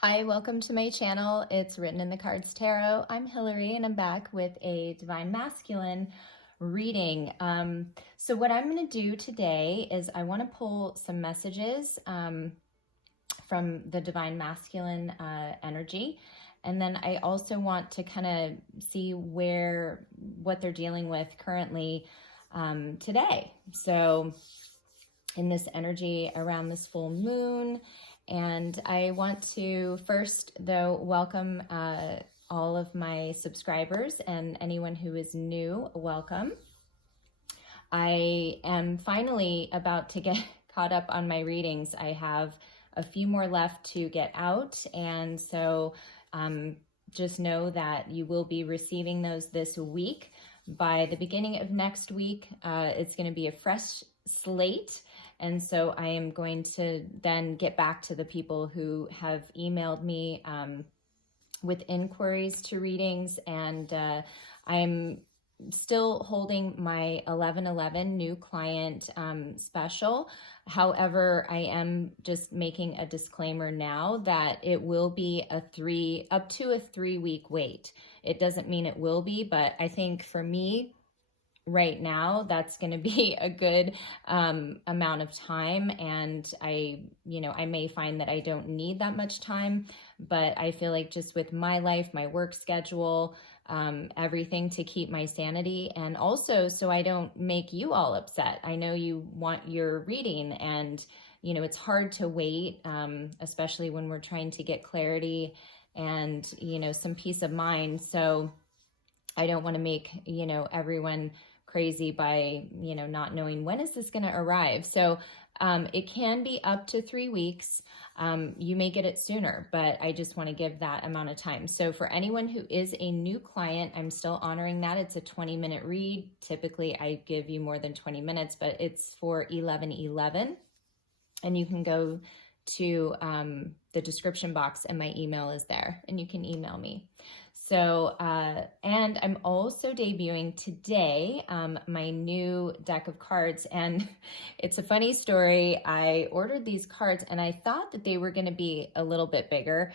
Hi, welcome to my channel. It's Written in the Cards Tarot. I'm Hilary and I'm back with a Divine Masculine reading. So what I'm going to do today is I want to pull some messages from the Divine Masculine energy. And then I also want to kind of see what they're dealing with currently today. So in this energy around this full moon. And I want to first, though, welcome all of my subscribers and anyone who is new, welcome. I am finally about to get caught up on my readings. I have a few more left to get out, and so just know that you will be receiving those this week. By the beginning of next week, it's going to be a fresh slate. And so I am going to then get back to the people who have emailed me with inquiries to readings. And I'm still holding my 11/11 new client special. However, I am just making a disclaimer now that it will be up to a 3-week wait. It doesn't mean it will be, but I think for me, right now, that's going to be a good amount of time. And I may find that I don't need that much time, but I feel like just with my life, my work schedule, everything to keep my sanity, and also so I don't make you all upset. I know you want your reading, and it's hard to wait, especially when we're trying to get clarity and some peace of mind. So I don't want to make everyone crazy by not knowing when is this going to arrive. So it can be up to 3 weeks. You may get it sooner, but I just want to give that amount of time. So for anyone who is a new client, I'm still honoring that. It's a 20-minute read. Typically I give you more than 20 minutes, but it's for 11/11, and you can go to the description box and my email is there and you can email me. So, and I'm also debuting today my new deck of cards, and it's a funny story. I ordered these cards and I thought that they were going to be a little bit bigger,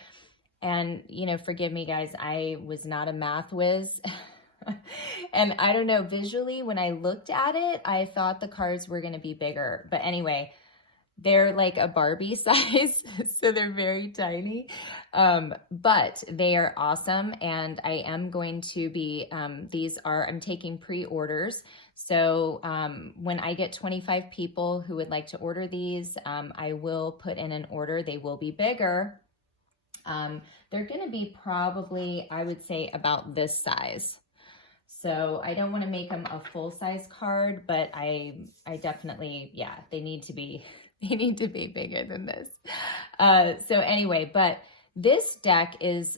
and forgive me guys, I was not a math whiz. And I don't know, visually when I looked at it, I thought the cards were going to be bigger, but anyway, they're like a Barbie size, so they're very tiny, but they are awesome. And I am going to be, I'm taking pre-orders. So when I get 25 people who would like to order these, I will put in an order. They will be bigger. They're going to be probably, I would say, about this size. So I don't want to make them a full-size card, but I definitely, yeah, they need to be bigger than this. So anyway, but this deck is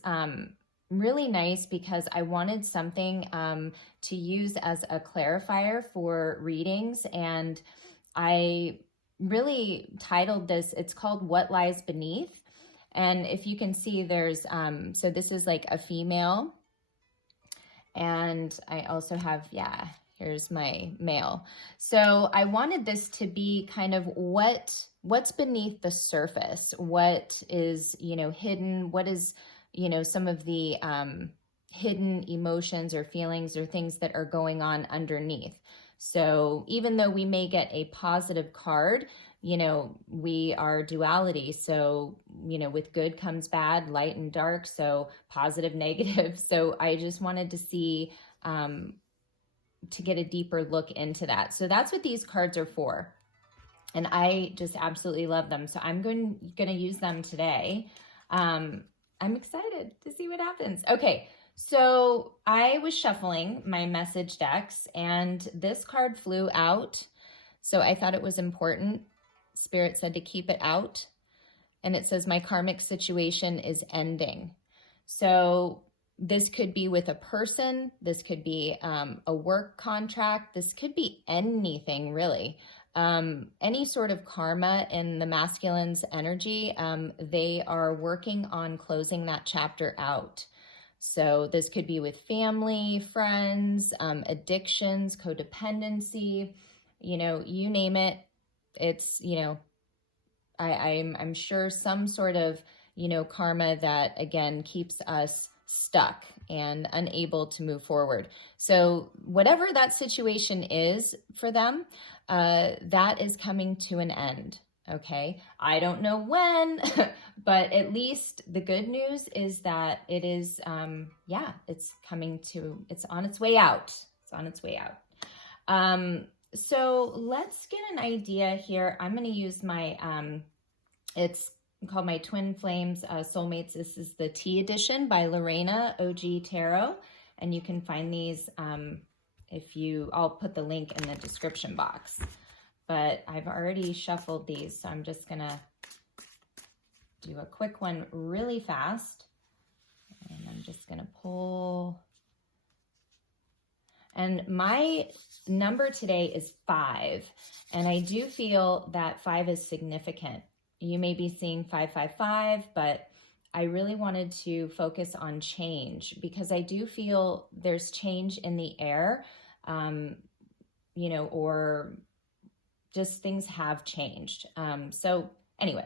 really nice because I wanted something to use as a clarifier for readings, and I really titled this, it's called What Lies Beneath. And if you can see, there's, so this is like a female, and I also have, yeah, here's my male. So I wanted this to be kind of what's beneath the surface, what is, hidden, what is, some of the hidden emotions or feelings or things that are going on underneath. So even though we may get a positive card, we are duality. So, with good comes bad, light and dark. So positive, negative. So I just wanted to see, to get a deeper look into that. So that's what these cards are for. And I just absolutely love them. So I'm going to use them today. I'm excited to see what happens. Okay. So I was shuffling my message decks and this card flew out. So I thought it was important. Spirit said to keep it out. And it says, my karmic situation is ending. So this could be with a person. This could be a work contract. This could be anything really. Any sort of karma in the masculine's energy, they are working on closing that chapter out. So this could be with family, friends, addictions, codependency, you name it. It's, I'm sure some sort of, you know, karma that, again, keeps us stuck and unable to move forward. So whatever that situation is for them, that is coming to an end. Okay. I don't know when, but at least the good news is that it is, yeah, it's on its way out. It's on its way out. So let's get an idea here. I'm going to use my, it's called my Twin Flames Soulmates. This is the Tea edition by Reina Og Tarot. And you can find these I'll put the link in the description box. But I've already shuffled these, so I'm just going to do a quick one really fast. And I'm just going to pull. And my number today is 5. And I do feel that 5 is significant. You may be seeing 555, but I really wanted to focus on change because I do feel there's change in the air, you know, or just things have changed. So anyway,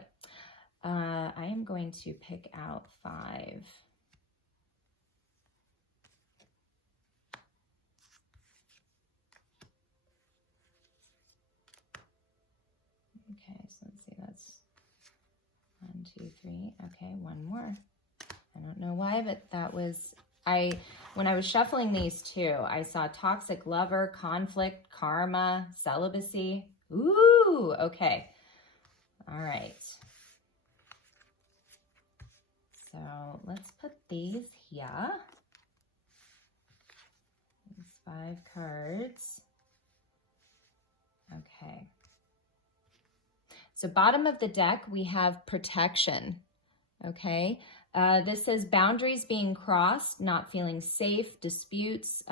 I am going to pick out 5. Okay, so let's see, that's 1, 2, 3. Okay, one more. I don't know why, but that was, when I was shuffling these too, I saw toxic lover, conflict, karma, celibacy. Ooh, okay. All right. So let's put these here. These 5 cards. Okay. So bottom of the deck, we have protection. Okay. This says boundaries being crossed, not feeling safe, disputes,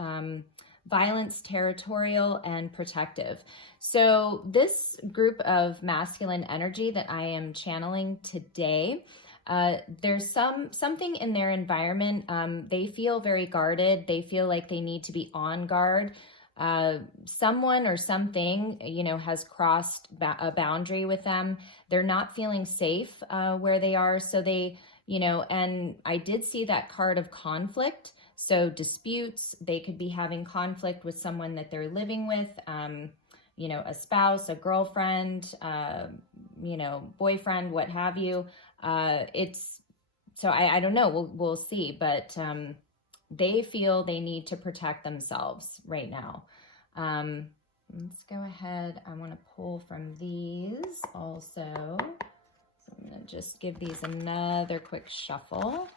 violence, territorial, and protective. So this group of masculine energy that I am channeling today, there's something in their environment. They feel very guarded. They feel like they need to be on guard. Someone or something, you know, has crossed a boundary with them. They're not feeling safe where they are. So they, you know, and I did see that card of conflict. So disputes, they could be having conflict with someone that they're living with, you know, a spouse, a girlfriend, you know, boyfriend, what have you. So I don't know, we'll see, but they feel they need to protect themselves right now. Let's go ahead. I want to pull from these also. So I'm going to just give these another quick shuffle.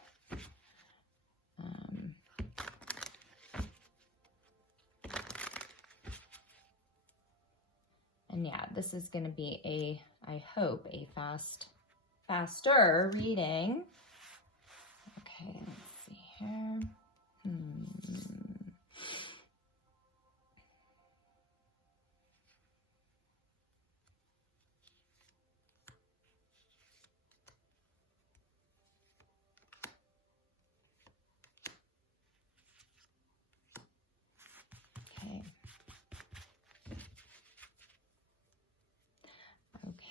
And yeah, this is going to be I hope, a faster reading. Okay, let's see here.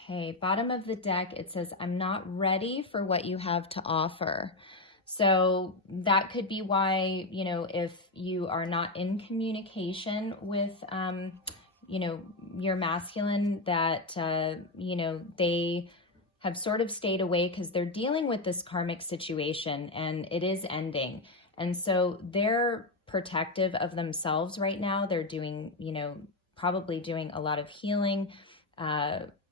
Okay, bottom of the deck, it says, I'm not ready for what you have to offer. So that could be why, you know, if you are not in communication with, you know, your masculine, that, you know, they have sort of stayed away because they're dealing with this karmic situation and it is ending. And so they're protective of themselves right now. They're doing, you know, probably doing a lot of healing,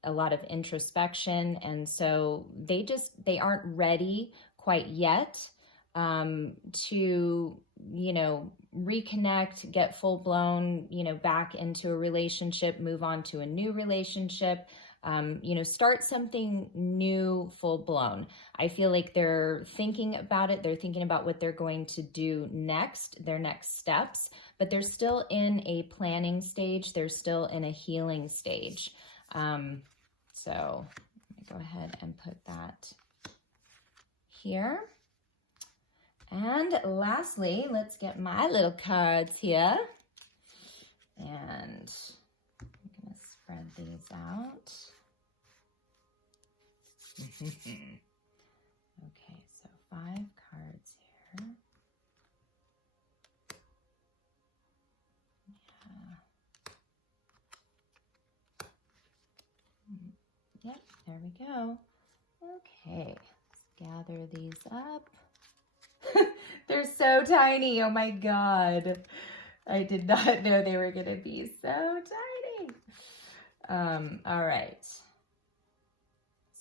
a lot of introspection. And so they aren't ready quite yet to, you know, reconnect, get full blown, you know, back into a relationship, move on to a new relationship, you know, start something new, full blown. I feel like they're thinking about it. They're thinking about what they're going to do next, their next steps, but they're still in a planning stage. They're still in a healing stage. So let me go ahead and put that here. And lastly, let's get my little cards here. And I'm going to spread these out. Okay, so 5 cards here. Yeah. Yep, there we go. Okay, let's gather these up. They're so tiny. Oh my God. I did not know they were going to be so tiny. All right.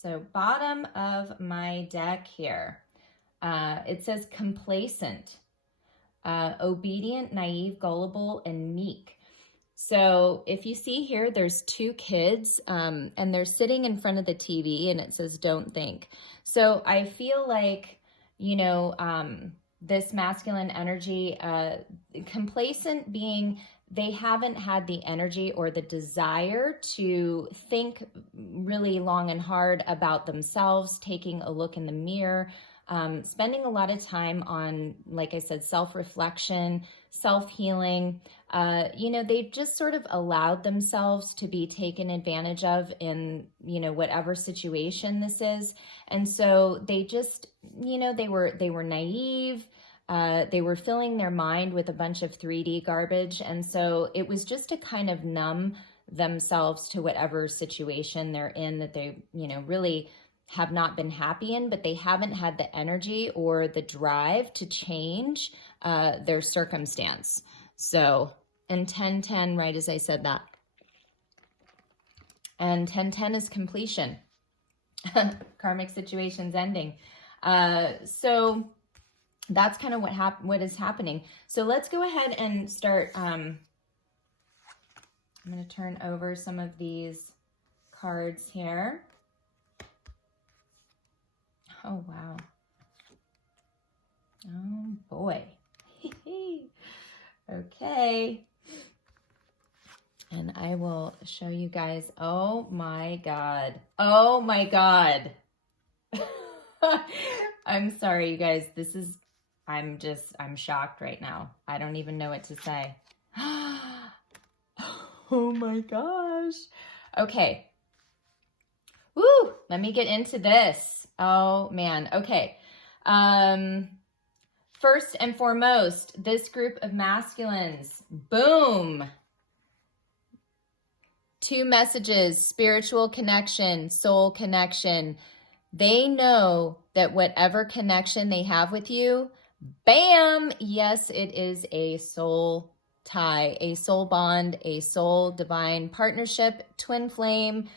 So bottom of my deck here, it says complacent, obedient, naive, gullible, and meek. So if you see here, there's 2 kids and they're sitting in front of the TV and it says, don't think. So I feel like, you know, this masculine energy, complacent being they haven't had the energy or the desire to think really long and hard about themselves, taking a look in the mirror, spending a lot of time on, like I said, self-reflection, self-healing. You know, they've just sort of allowed themselves to be taken advantage of in, you know, whatever situation this is. And so they just, you know, they were naive. They were filling their mind with a bunch of 3D garbage. And so it was just to kind of numb themselves to whatever situation they're in that they, you know, really have not been happy in, but they haven't had the energy or the drive to change their circumstance. So, and 10-10, right as I said that. And 10-10 is completion. Karmic situations ending. So that's kind of what is happening. So let's go ahead and start. I'm going to turn over some of these cards here. Oh, wow. Oh, boy. Okay. And I will show you guys. Oh, my God. Oh, my God. I'm sorry, you guys. This is, I'm shocked right now. I don't even know what to say. Oh, my gosh. Okay. Woo, let me get into this. Oh, man. Okay. First and foremost, this group of masculines, boom. 2 messages, spiritual connection, soul connection. They know that whatever connection they have with you, bam, yes, it is a soul tie, a soul bond, a soul divine partnership, twin flame,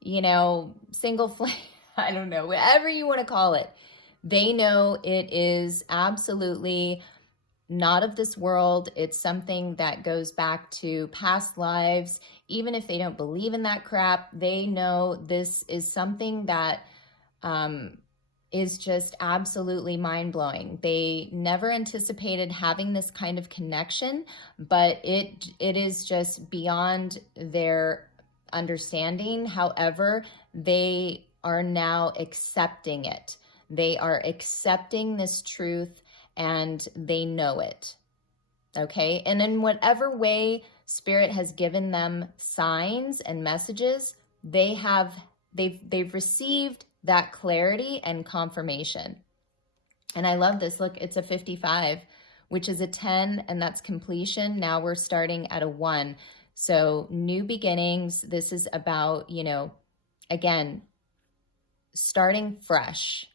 you know, single flame, I don't know, whatever you want to call it. They know it is absolutely not of this world. It's something that goes back to past lives. Even if they don't believe in that crap, they know this is something that is just absolutely mind-blowing. They never anticipated having this kind of connection, but it is just beyond their understanding. However, they are now accepting it. They are accepting this truth and they know it. Okay. And in whatever way Spirit has given them signs and messages, they've received that clarity and confirmation. And I love this. Look, it's a 55, which is a 10, and that's completion. Now we're starting at a 1. So new beginnings. This is about, you know, again, starting fresh.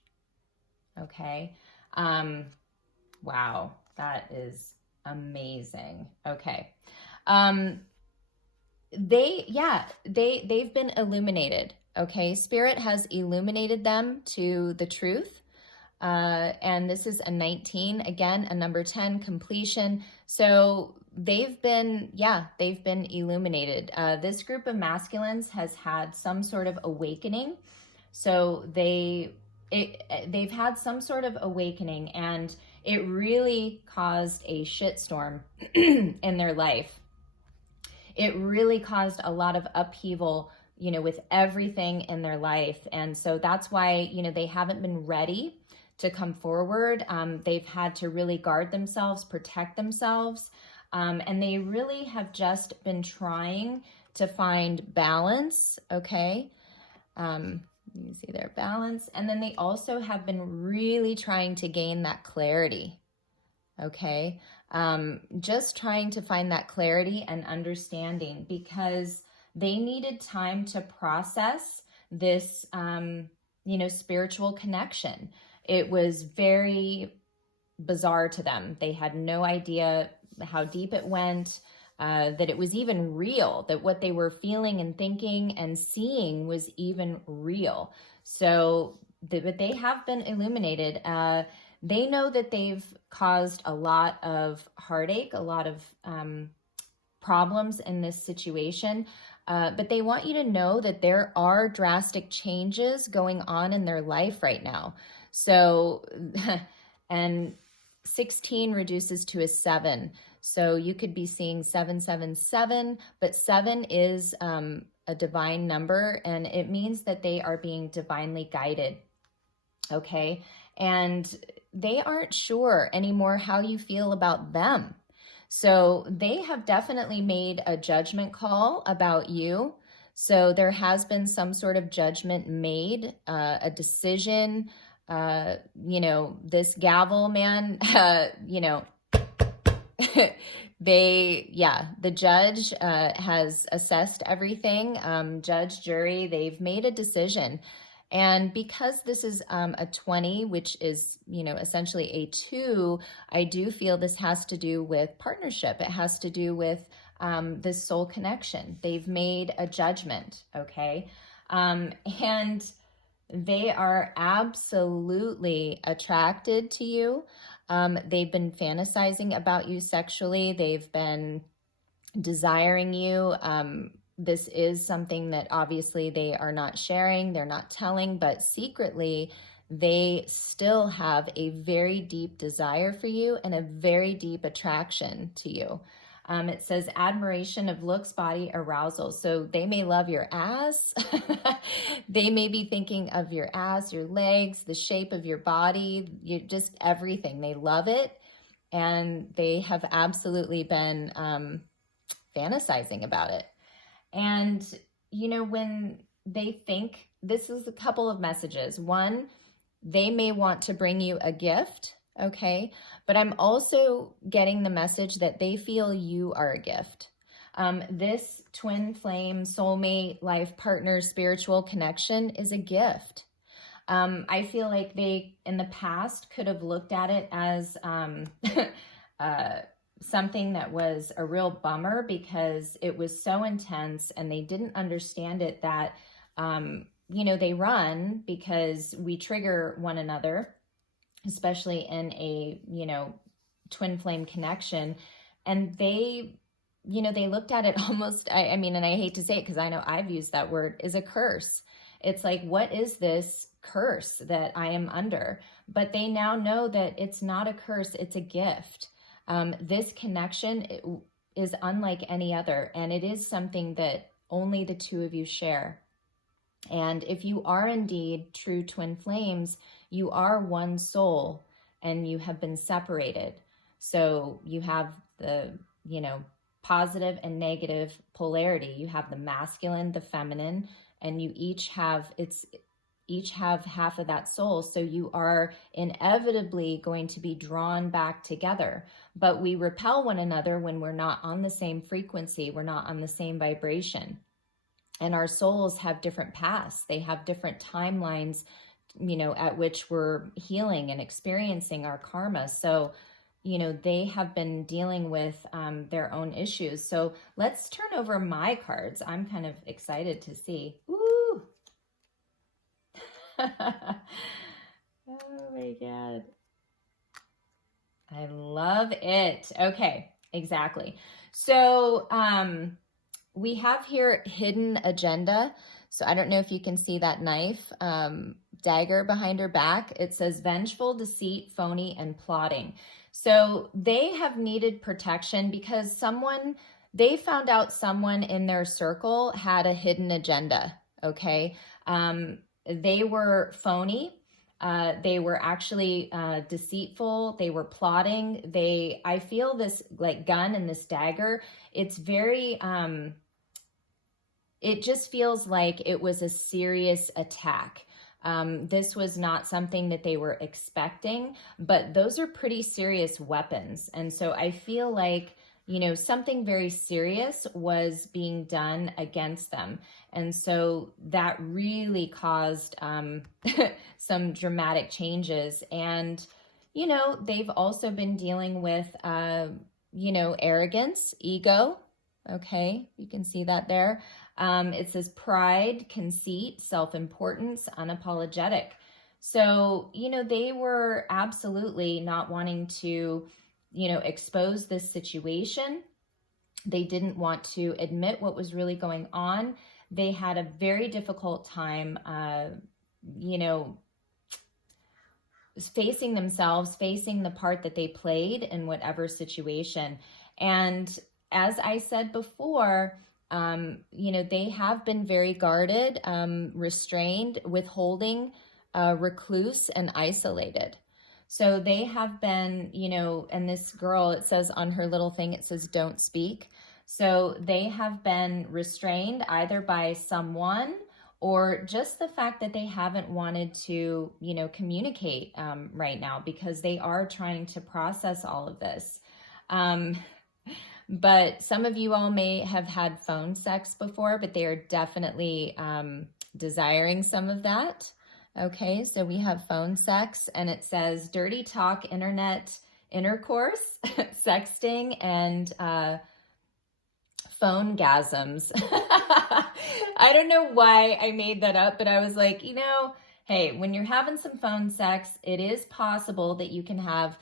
Okay. Wow. That is amazing. Okay. They've been illuminated. Okay. Spirit has illuminated them to the truth. And this is a 19, again, a number 10, completion. So they've been illuminated. This group of masculines has had some sort of awakening. So they've had some sort of awakening, and it really caused a shitstorm in their life. It really caused a lot of upheaval, you know, with everything in their life. And so that's why, you know, they haven't been ready to come forward. They've had to really guard themselves, protect themselves. And they really have just been trying to find balance, okay? You see their balance. And then they also have been really trying to gain that clarity. Okay. Just trying to find that clarity and understanding, because they needed time to process this, spiritual connection. It was very bizarre to them. They had no idea how deep it went, that it was even real, that what they were feeling and thinking and seeing was even real. So, but they have been illuminated. They know that they've caused a lot of heartache, a lot of problems in this situation. But they want you to know that there are drastic changes going on in their life right now. So, and 16 reduces to a 7. So you could be seeing 777, but 7 is a divine number, and it means that they are being divinely guided. Okay. And they aren't sure anymore how you feel about them. So they have definitely made a judgment call about you. So there has been some sort of judgment made, a decision, this gavel, man, the judge has assessed everything, judge, jury, they've made a decision. And because this is a 20, which is, essentially a 2, I do feel this has to do with partnership. It has to do with this soul connection. They've made a judgment, okay? And they are absolutely attracted to you. They've been fantasizing about you sexually. They've been desiring you. This is something that obviously they are not sharing, they're not telling, but secretly they still have a very deep desire for you and a very deep attraction to you. It says admiration of looks, body, arousal. So they may love your ass. They may be thinking of your ass, your legs, the shape of your body, just everything. They love it. And they have absolutely been fantasizing about it. And, when they think, this is a couple of messages. One, they may want to bring you a gift, okay? But I'm also getting the message that they feel you are a gift. This twin flame, soulmate, life partner, spiritual connection is a gift. I feel like they, in the past, could have looked at it as something that was a real bummer because it was so intense and they didn't understand it that, they run because we trigger one another, especially in a, twin flame connection. And they looked at it almost, and I hate to say it because I know I've used that word, is a curse. It's like, what is this curse that I am under? But they now know that it's not a curse, it's a gift. This connection is unlike any other, and it is something that only the two of you share. And if you are indeed true twin flames, you are one soul and you have been separated. So you have the, positive and negative polarity. You have the masculine, the feminine, and you each have half of that soul. So you are inevitably going to be drawn back together. But we repel one another when we're not on the same frequency. We're not on the same vibration. And our souls have different paths. They have different timelines, at which we're healing and experiencing our karma. So, they have been dealing with their own issues. So let's turn over my cards. I'm kind of excited to see. Ooh. Oh my God. I love it. Okay, exactly. So we have here hidden agenda. So I don't know if you can see that knife, dagger behind her back. It says vengeful, deceit, phony, and plotting. So they have needed protection because they found out someone in their circle had a hidden agenda, okay? They were phony. They were actually deceitful. They were plotting. I feel this like gun and this dagger. It's very, it just feels like it was a serious attack. This was not something that they were expecting, but those are pretty serious weapons. And so I feel like, you know, something very serious was being done against them. And so that really caused some dramatic changes. And, you know, they've also been dealing with, you know, arrogance, ego. Okay, you can see that there. It says pride, conceit, self-importance, unapologetic. So, you know, they were absolutely not wanting to, you know, expose this situation. They didn't want to admit what was really going on. They had a very difficult time, you know, facing themselves, facing the part that they played in whatever situation. And as I said before, you know, they have been very guarded, restrained, withholding, recluse, and isolated. So they have been, you know, and this girl, it says on her little thing, it says, don't speak. So they have been restrained either by someone or just the fact that they haven't wanted to, you know, communicate right now because they are trying to process all of this. But some of you all may have had phone sex before, but they are definitely desiring some of that. Okay, so we have phone sex, and it says dirty talk, internet intercourse, sexting, and phone-gasms. I don't know why I made that up, but I was like, you know, hey, when you're having some phone sex, it is possible that you can have,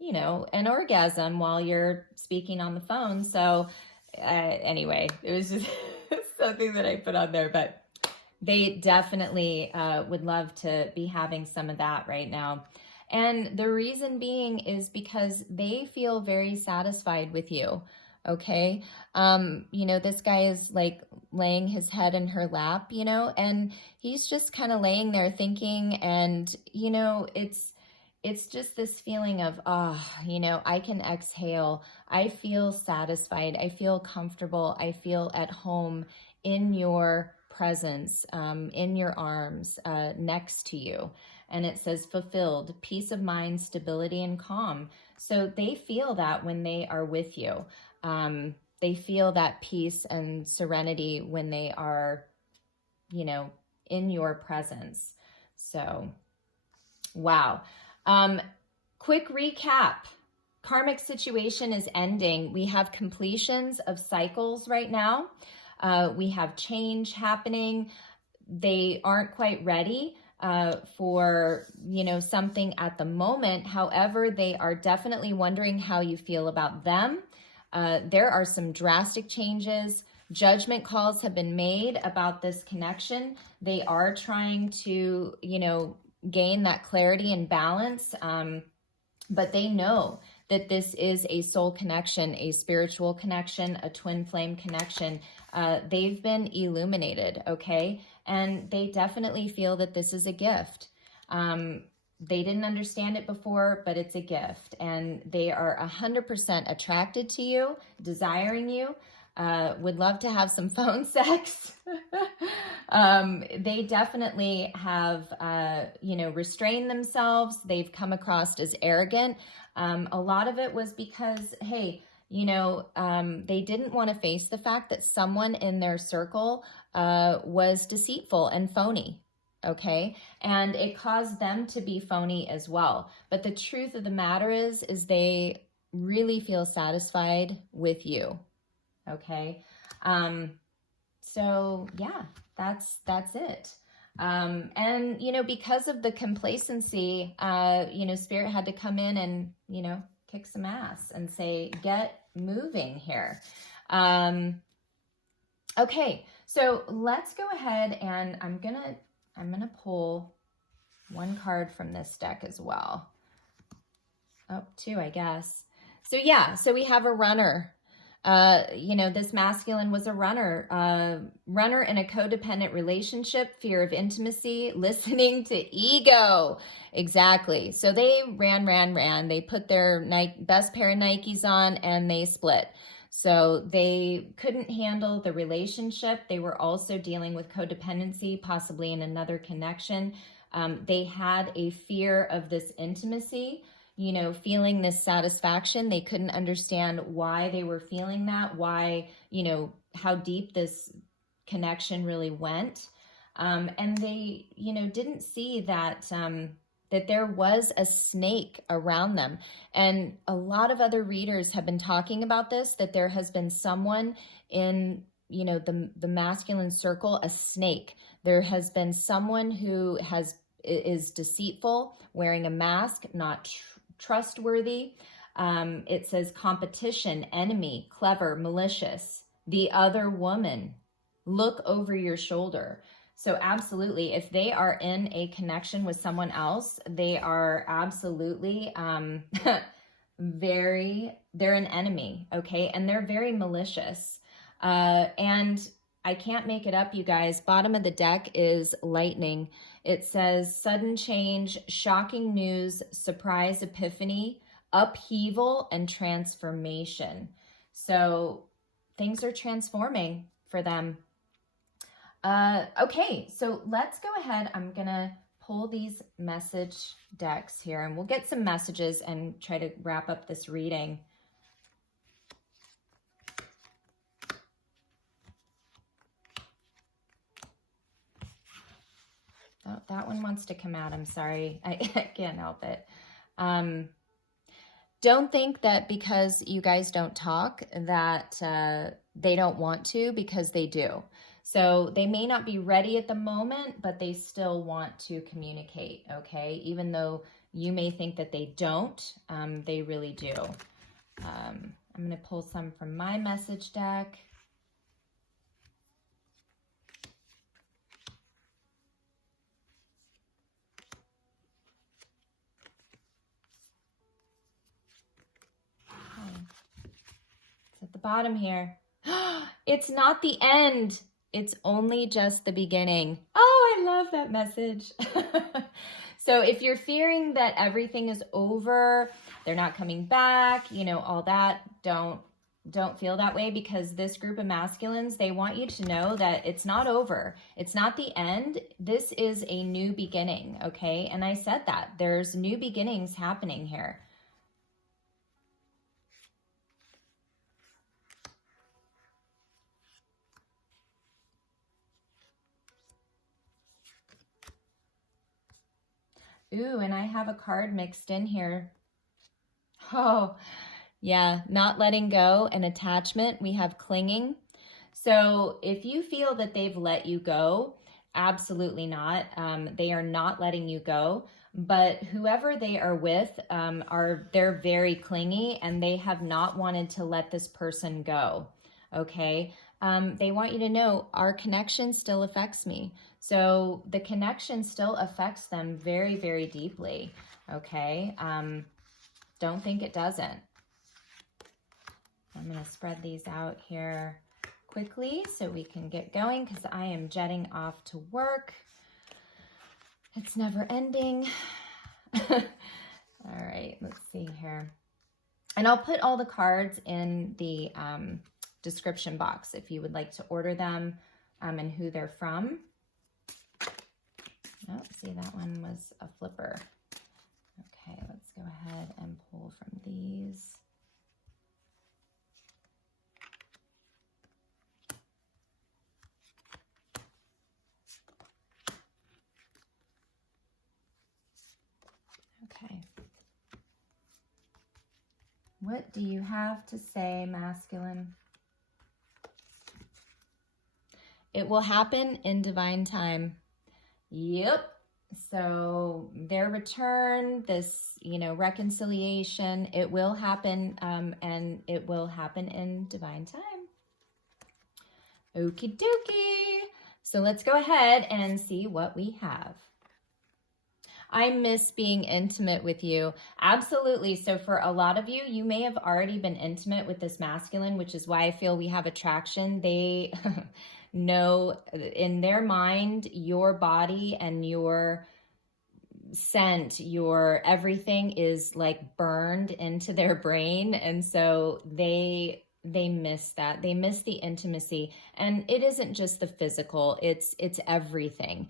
you know, an orgasm while you're speaking on the phone. So anyway, it was just something that I put on there, but they definitely would love to be having some of that right now. And the reason being is because they feel very satisfied with you. Okay. You know, this guy is like laying his head in her lap, you know, and he's just kind of laying there thinking, and, you know, it's just this feeling of, you know, I can exhale. I feel satisfied. I feel comfortable. I feel at home in your presence, in your arms, next to you. And it says fulfilled, peace of mind, stability, and calm. So they feel that when they are with you. They feel that peace and serenity when they are, you know, in your presence. So, wow. Quick recap. Karmic situation is ending. We have completions of cycles right now. We have change happening. They aren't quite ready for, you know, something at the moment. However, they are definitely wondering how you feel about them. There are some drastic changes. Judgment calls have been made about this connection. They are trying to, you know, gain that clarity and balance. But they know that this is a soul connection, a spiritual connection, a twin flame connection. They've been illuminated, okay? And they definitely feel that this is a gift. They didn't understand it before, but it's a gift. And they are 100% attracted to you, desiring you, would love to have some phone sex. They definitely have, you know, restrained themselves. They've come across as arrogant. A lot of it was because, hey, you know, they didn't want to face the fact that someone in their circle was deceitful and phony. Okay. And it caused them to be phony as well. But the truth of the matter is they really feel satisfied with you. Okay. So yeah, that's it. And, you know, because of the complacency, you know, Spirit had to come in and, you know, kick some ass and say, get moving here. Okay. So let's go ahead, and I'm going to pull one card from this deck as well. Oh, two, I guess. So yeah, so we have a runner. You know, this masculine was a runner, runner in a codependent relationship, fear of intimacy, listening to ego. Exactly. So they ran. They put their best pair of Nikes on and they split. So they couldn't handle the relationship. They were also dealing with codependency, possibly in another connection. They had a fear of this intimacy, you know, feeling this satisfaction. They couldn't understand why they were feeling that, why, you know, how deep this connection really went. And they, you know, didn't see that, that there was a snake around them. And a lot of other readers have been talking about this, that there has been someone in, you know, the masculine circle, a snake. There has been someone who is deceitful, wearing a mask, not trustworthy. It says competition, enemy, clever, malicious, the other woman, look over your shoulder. So absolutely, if they are in a connection with someone else, they are absolutely they're an enemy, okay? And they're very malicious. And I can't make it up, you guys. Bottom of the deck is lightning. It says sudden change, shocking news, surprise epiphany, upheaval, and transformation. So things are transforming for them. Okay, so let's go ahead. I'm going to pull these message decks here, and we'll get some messages and try to wrap up this reading. Oh, that one wants to come out. I'm sorry. I can't help it. Don't think that because you guys don't talk that they don't want to, because they do. So they may not be ready at the moment, but they still want to communicate, okay? Even though you may think that they don't, they really do. I'm going to pull some from my message deck. Okay. It's at the bottom here. It's not the end. It's only just the beginning. Oh, I love that message. So if you're fearing that everything is over, they're not coming back, you know, all that, don't feel that way, because this group of masculines, they want you to know that it's not over. It's not the end. This is a new beginning, okay? And I said that. There's new beginnings happening here. Ooh, and I have a card mixed in here. Oh, yeah, not letting go and attachment. We have clinging. So if you feel that they've let you go, absolutely not. They are not letting you go. But whoever they are with, they're very clingy, and they have not wanted to let this person go. Okay. They want you to know our connection still affects me. So the connection still affects them very, very deeply. Okay. Don't think it doesn't. I'm going to spread these out here quickly so we can get going, because I am jetting off to work. It's never ending. All right, let's see here. And I'll put all the cards in the description box if you would like to order them, and who they're from. Oh, see, that one was a flipper. Okay, let's go ahead and pull from these. Okay. What do you have to say, masculine? It will happen in divine time. Yep. So their return, this, you know, reconciliation, it will happen, and it will happen in divine time. Okie dokie. So let's go ahead and see what we have. I miss being intimate with you. Absolutely. So for a lot of you, you may have already been intimate with this masculine, which is why I feel we have attraction. They know in their mind, your body and your scent, your everything is like burned into their brain. And so they they miss that. They miss the intimacy. And it isn't just the physical, it's everything.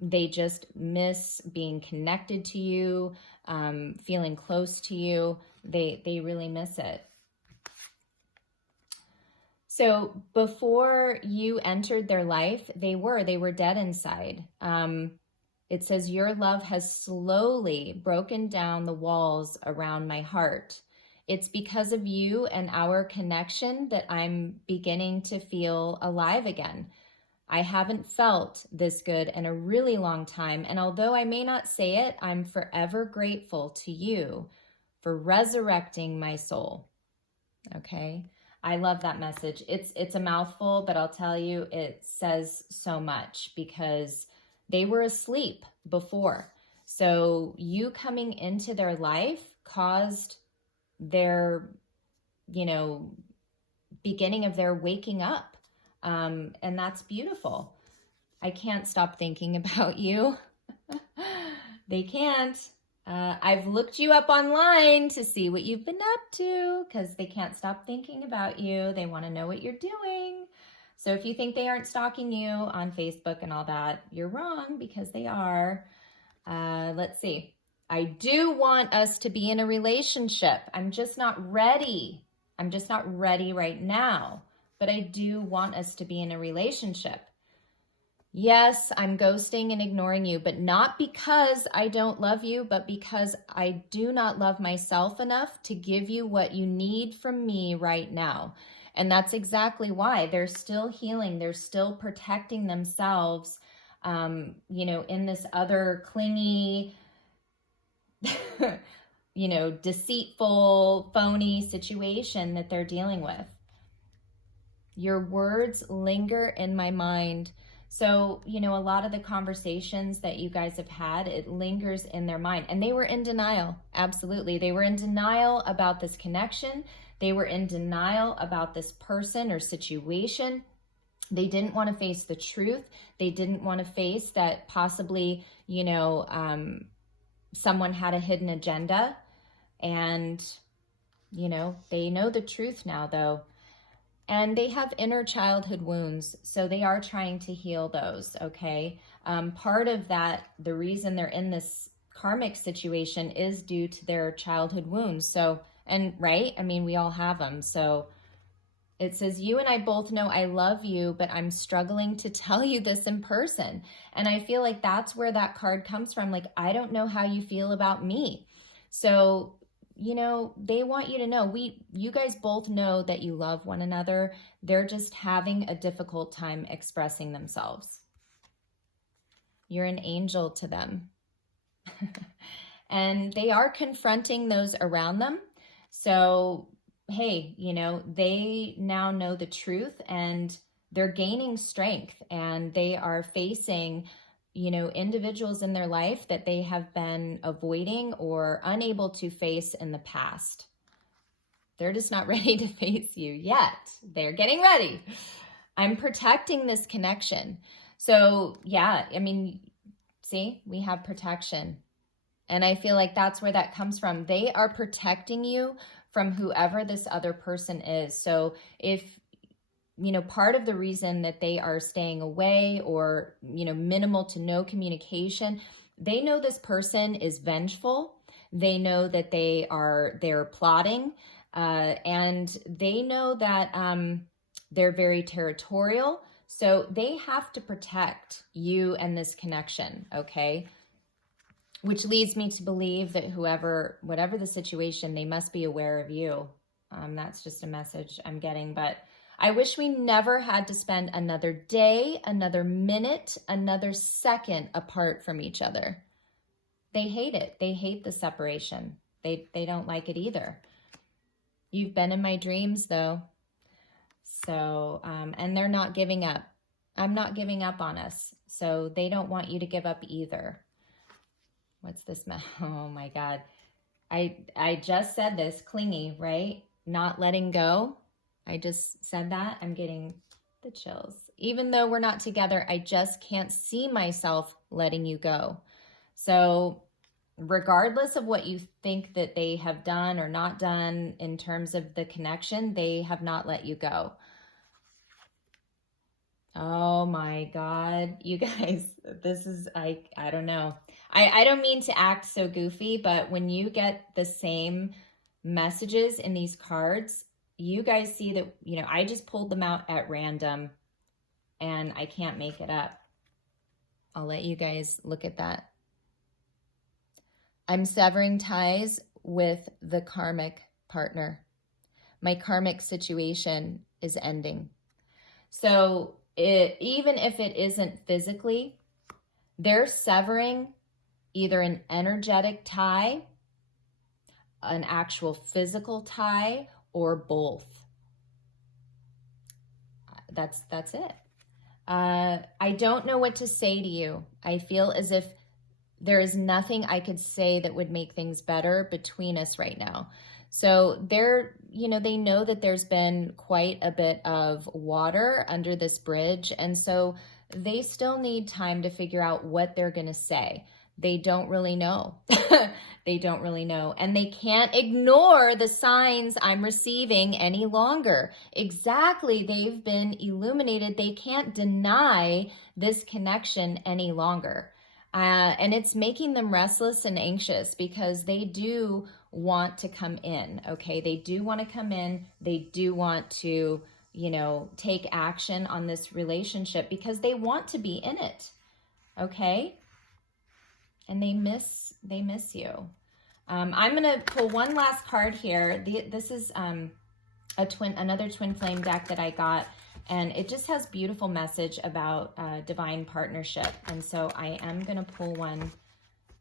They just miss being connected to you, feeling close to you. They really miss it. So before you entered their life, they were dead inside. It says, your love has slowly broken down the walls around my heart. It's because of you and our connection that I'm beginning to feel alive again. I haven't felt this good in a really long time, and although I may not say it, I'm forever grateful to you for resurrecting my soul. Okay? I love that message. It's a mouthful, but I'll tell you, it says so much because they were asleep before. So you coming into their life caused their, beginning of their waking up. And that's beautiful. I can't stop thinking about you. They can't. I've looked you up online to see what you've been up to because they can't stop thinking about you. They want to know what you're doing. So if you think they aren't stalking you on Facebook and all that, you're wrong because they are. Let's see. I do want us to be in a relationship. I'm just not ready. I'm just not ready right now, but I do want us to be in a relationship. Yes, I'm ghosting and ignoring you, but not because I don't love you, but because I do not love myself enough to give you what you need from me right now. And that's exactly why they're still healing. They're still protecting themselves, in this other clingy, deceitful, phony situation that they're dealing with. Your words linger in my mind. So, a lot of the conversations that you guys have had, it lingers in their mind. And they were in denial. Absolutely. They were in denial about this connection. They were in denial about this person or situation. They didn't want to face the truth. They didn't want to face that possibly, someone had a hidden agenda. And, they know the truth now, though. And they have inner childhood wounds, so they are trying to heal those, okay? Part of that, the reason they're in this karmic situation is due to their childhood wounds. So, and right? I mean, we all have them. So it says, you and I both know I love you, but I'm struggling to tell you this in person. And I feel like that's where that card comes from. Like, I don't know how you feel about me. So they want you to know, you guys both know that you love one another. They're just having a difficult time expressing themselves. You're an angel to them. And they are confronting those around them. So, hey, they now know the truth and they're gaining strength and they are facing individuals in their life that they have been avoiding or unable to face in the past. They're just not ready to face you yet. They're getting ready. I'm protecting this connection. So yeah, I mean, see, we have protection. And I feel like that's where that comes from. They are protecting you from whoever this other person is. So if part of the reason that they are staying away or, minimal to no communication, they know this person is vengeful. They know that they're plotting, and they know that they're very territorial. So they have to protect you and this connection, okay? Which leads me to believe that whatever the situation, they must be aware of you. That's just a message I'm getting, but I wish we never had to spend another day, another minute, another second apart from each other. They hate it. They hate the separation. They don't like it either. You've been in my dreams, though. So, and they're not giving up. I'm not giving up on us. So they don't want you to give up either. What's this? Oh, my God. I just said this, clingy, right? Not letting go. I just said that. I'm getting the chills. Even though we're not together, I just can't see myself letting you go. So regardless of what you think that they have done or not done in terms of the connection, they have not let you go. Oh my God, you guys, this is, I don't know. I don't mean to act so goofy, but when you get the same messages in these cards, you guys see that, you know, I just pulled them out at random and I can't make it up. I'll let you guys look at that. I'm severing ties with the karmic partner. My karmic situation is ending. So even if it isn't physically, they're severing either an energetic tie, an actual physical tie, or both. That's it. I don't know what to say to you. I feel as if there is nothing I could say that would make things better between us right now. So they're, you know, they know that there's been quite a bit of water under this bridge. And so they still need time to figure out what they're going to say. They don't really know. They don't really know. And they can't ignore the signs I'm receiving any longer. Exactly. They've been illuminated. They can't deny this connection any longer. And it's making them restless and anxious because they do want to come in, okay? They do want to come in. They do want to, you know, take action on this relationship because they want to be in it, okay? And they miss you. I'm going to pull one last card here. This is another twin flame deck that I got. And it just has beautiful message about divine partnership. And so I am going to pull one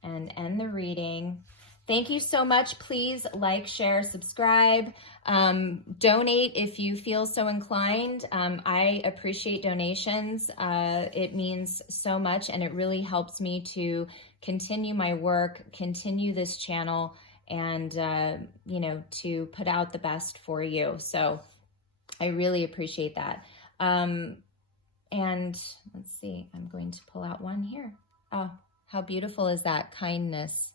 and end the reading. Thank you so much. Please like, share, subscribe, donate if you feel so inclined. I appreciate donations. It means so much and it really helps me to continue my work, continue this channel, and, you know, to put out the best for you. So I really appreciate that. And let's see, I'm going to pull out one here. Oh, how beautiful is that? Kindness.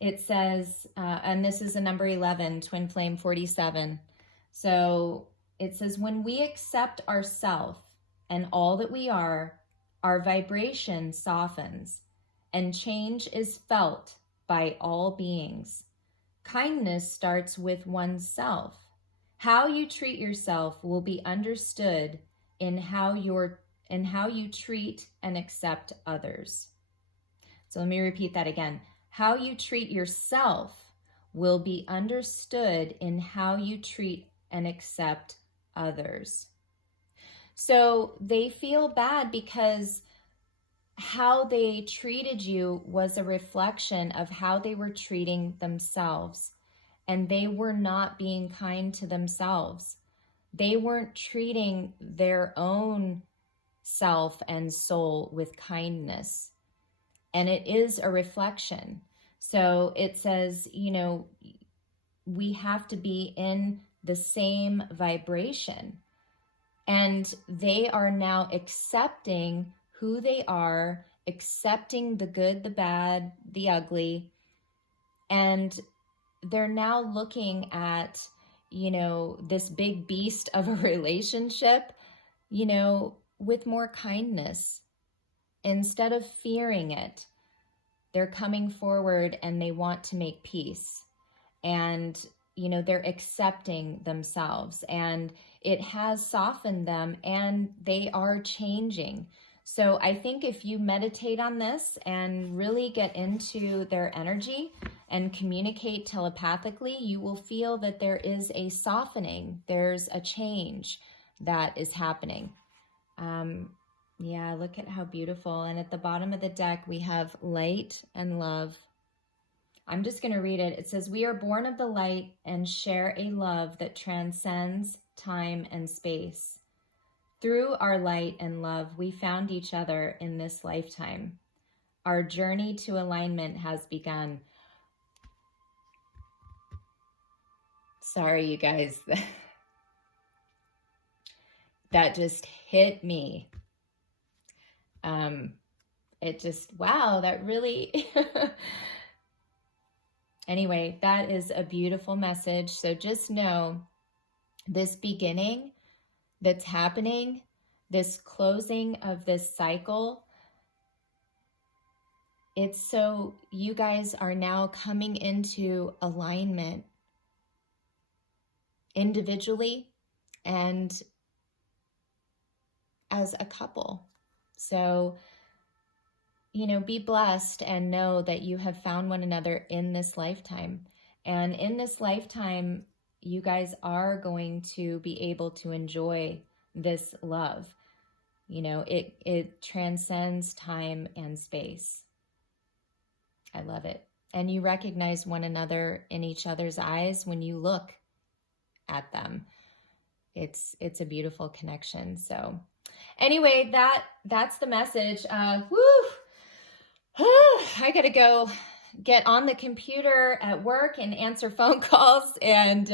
It says, and this is a number 11, twin flame 47. So it says, when we accept ourself and all that we are, our vibration softens and change is felt by all beings. Kindness starts with oneself. How you treat yourself will be understood in how you treat and accept others. So let me repeat that again. How you treat yourself will be understood in how you treat and accept others. So they feel bad because how they treated you was a reflection of how they were treating themselves. And they were not being kind to themselves. They weren't treating their own self and soul with kindness. And it is a reflection. So it says, you know, we have to be in the same vibration. And they are now accepting who they are, accepting the good, the bad, the ugly, and they're now looking at, you know, this big beast of a relationship, you know, with more kindness. Instead of fearing it, they're coming forward and they want to make peace. And, you know, they're accepting themselves and it has softened them and they are changing. So I think if you meditate on this and really get into their energy and communicate telepathically, you will feel that there is a softening. There's a change that is happening. Yeah, look at how beautiful. And at the bottom of the deck, we have light and love. I'm just going to read it. It says, we are born of the light and share a love that transcends time and space. Through our light and love, we found each other in this lifetime. Our journey to alignment has begun. Sorry, you guys. That just hit me. it just, wow, that really, anyway, that is a beautiful message. So just know this beginning that's happening, this closing of this cycle, it's so you guys are now coming into alignment individually and as a couple. So, you know, be blessed and know that you have found one another in this lifetime. And in this lifetime, you guys are going to be able to enjoy this love. You know, it transcends time and space. I love it. And you recognize one another in each other's eyes when you look at them. It's a beautiful connection. So anyway, that's the message. I gotta go get on the computer at work and answer phone calls and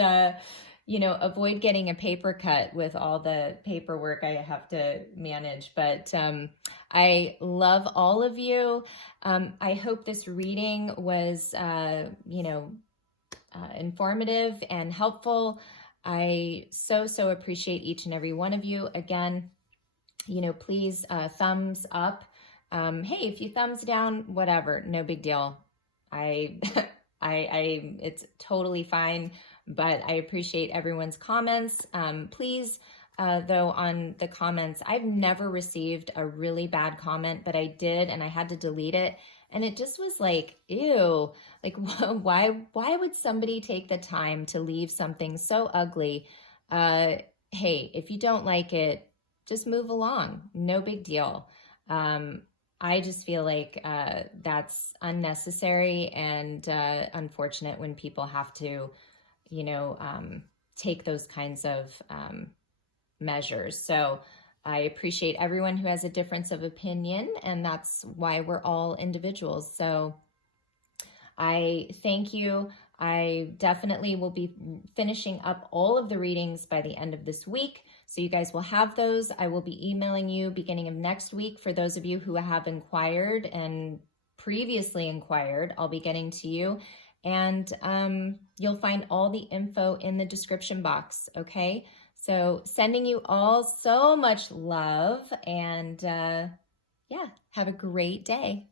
you know, avoid getting a paper cut with all the paperwork I have to manage. But I love all of you. I hope this reading was, you know, informative and helpful. I so appreciate each and every one of you. Again, you know, please thumbs up. Hey, if you thumbs down, whatever, no big deal. It's totally fine, but I appreciate everyone's comments. Please, though, on the comments, I've never received a really bad comment, but I did, and I had to delete it. And it just was like, ew, like, why would somebody take the time to leave something so ugly? Hey, if you don't like it, just move along. No big deal. I just feel like that's unnecessary and unfortunate when people have to, you know, take those kinds of measures. So I appreciate everyone who has a difference of opinion, and that's why we're all individuals. So I thank you. I definitely will be finishing up all of the readings by the end of this week. So you guys will have those. I will be emailing you beginning of next week. For those of you who have inquired and previously inquired, I'll be getting to you. And you'll find all the info in the description box, okay? So sending you all so much love and yeah, have a great day.